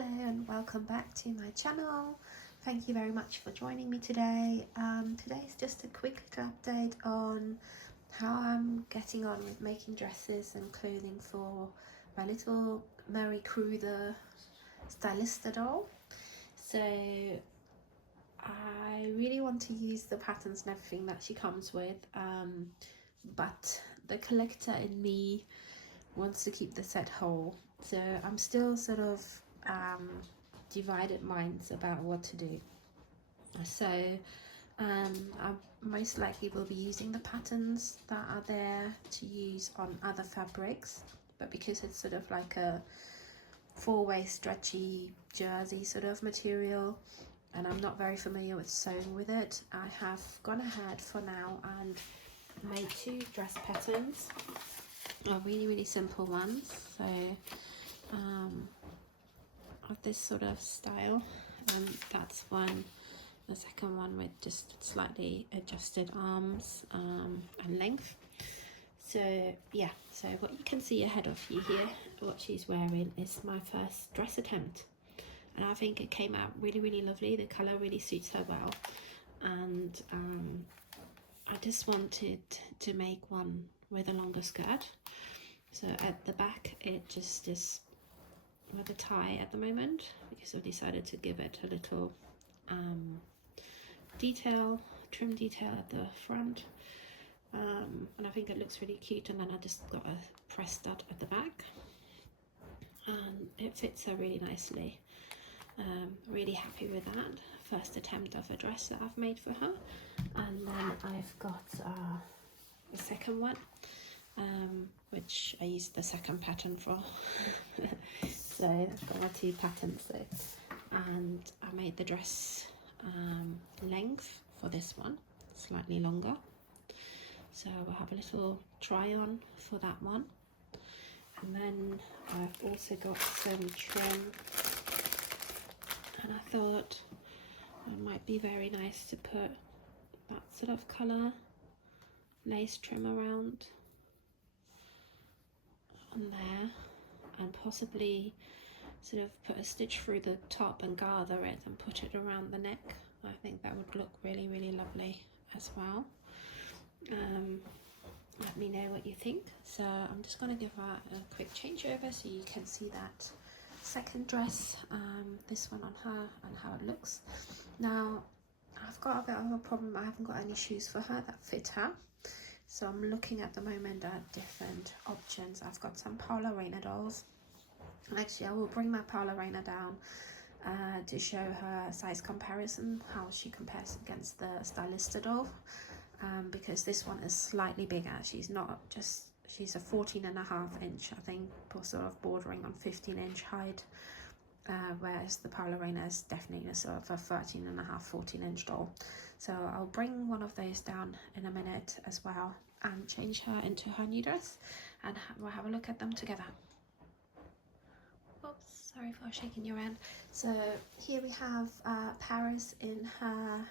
Hello and welcome back to my channel. Thank you very much for joining me today. Today's just a quick little update on how I'm getting on with making dresses and clothing for my little Marie Kruse Stylista doll. So I really want to use the patterns and everything that she comes with, but the collector in me wants to keep the set whole. So I'm still sort of divided minds about what to do. So I most likely will be using the patterns that are there to use on other fabrics, but because it's sort of like a four-way stretchy jersey sort of material and I'm not very familiar with sewing with it, I have gone ahead for now and made two dress patterns, are really simple ones. So of this sort of style, that's one. The second one with just slightly adjusted arms and length. So yeah, so what you can see ahead of you here, what she's wearing is my first dress attempt, and I think it came out really lovely. The colour really suits her well, and I just wanted to make one with a longer skirt. So at the back it just is with a tie at the moment, because I've decided to give it a little trim detail at the front, and I think it looks really cute. And then I just got a press stud at the back, and it fits her really nicely. Really happy with that first attempt of a dress that I've made for her. And then I've got the second one, which I used the second pattern for. So I've got my two patterns there, and I made the dress length for this one slightly longer, so we'll have a little try on for that one. And then I've also got some trim, and I thought it might be very nice to put that sort of colour lace trim around on there, and possibly sort of put a stitch through the top and gather it and put it around the neck. I think that would look really lovely as well. Let me know what you think. So I'm just going to give her a quick changeover so you can see that second dress, this one on her, and how it looks. Now I've got a bit of a problem. I haven't got any shoes for her that fit her, so I'm looking at the moment at different options. I've got some Paula Reina dolls. Actually, I will bring my Paula Reina down to show her size comparison, how she compares against the Stylista doll, because this one is slightly bigger. She's a 14.5 inch, I think, sort of bordering on 15-inch height, whereas the Paula Reina is definitely a sort of a 13.5, 14-inch doll. So I'll bring one of those down in a minute as well and change her into her new dress, and we'll have a look at them together. Oops, sorry for shaking you around. So here we have Paris in her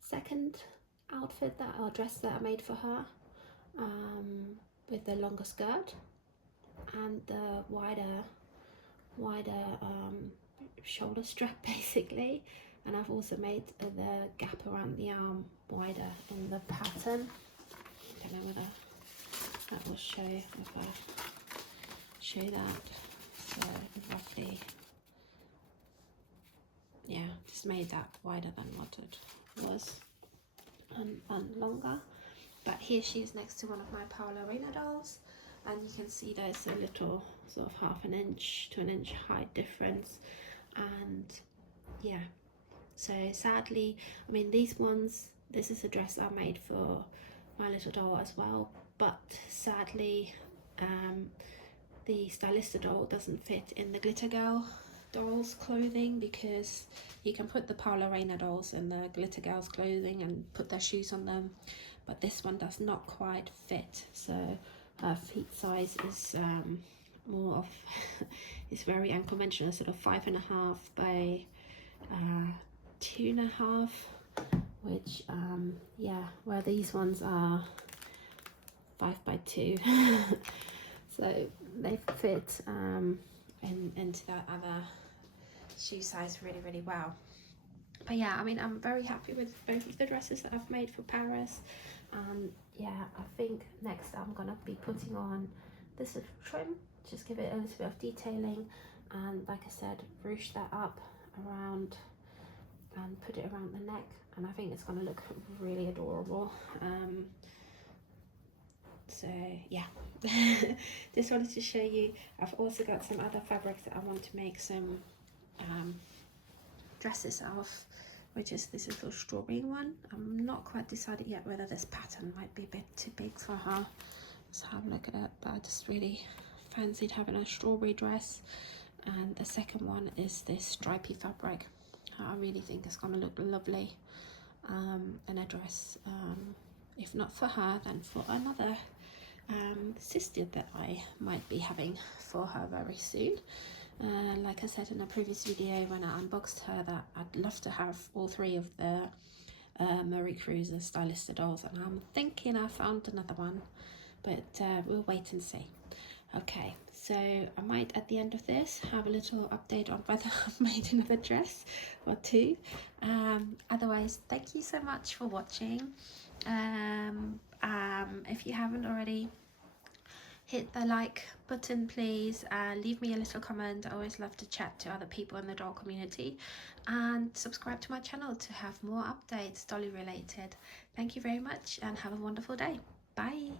second outfit, or dress that I made for her, with the longer skirt and the wider shoulder strap basically. And I've also made the gap around the arm wider in the pattern. I don't know whether that will show if I show that. So roughly, yeah, just made that wider than what it was, and longer. But here she is next to one of my Paula Reina dolls, and you can see there's a little sort of half an inch to an inch height difference. And yeah, so sadly, I mean, these ones, this is a dress I made for my little doll as well, but sadly the Stylista doll doesn't fit in the Glitter Girl dolls clothing, because you can put the Paula Reina dolls in the Glitter Girls clothing and put their shoes on them, but this one does not quite fit. So her feet size is more of it's very unconventional, sort of 5.5 by 2.5, which yeah, where these ones are 5 by 2. So they fit into that other shoe size really well. But yeah, I mean, I'm very happy with both of the dresses that I've made for Paris. Yeah, I think next I'm gonna be putting on this little trim, just give it a little bit of detailing, and like I said, ruche that up around and put it around the neck, and I think it's gonna look really adorable. So yeah, just wanted to show you. I've also got some other fabrics that I want to make some dresses of, which is this little strawberry one. I'm not quite decided yet whether this pattern might be a bit too big for her. Let's have a look at it, but I just really fancied having a strawberry dress. And the second one is this stripy fabric. I really think it's gonna look lovely in a dress, if not for her, then for another sister that I might be having for her very soon. Like I said in a previous video when I unboxed her, that I'd love to have all three of the Marie Kruse Stylista dolls, and I'm thinking I found another one, but we'll wait and see. Okay, so I might at the end of this have a little update on whether I've made another dress or two. Otherwise, thank you so much for watching. If you haven't already, hit the like button please, leave me a little comment. I always love to chat to other people in the doll community, and subscribe to my channel to have more updates dolly related. Thank you very much and have a wonderful day. Bye.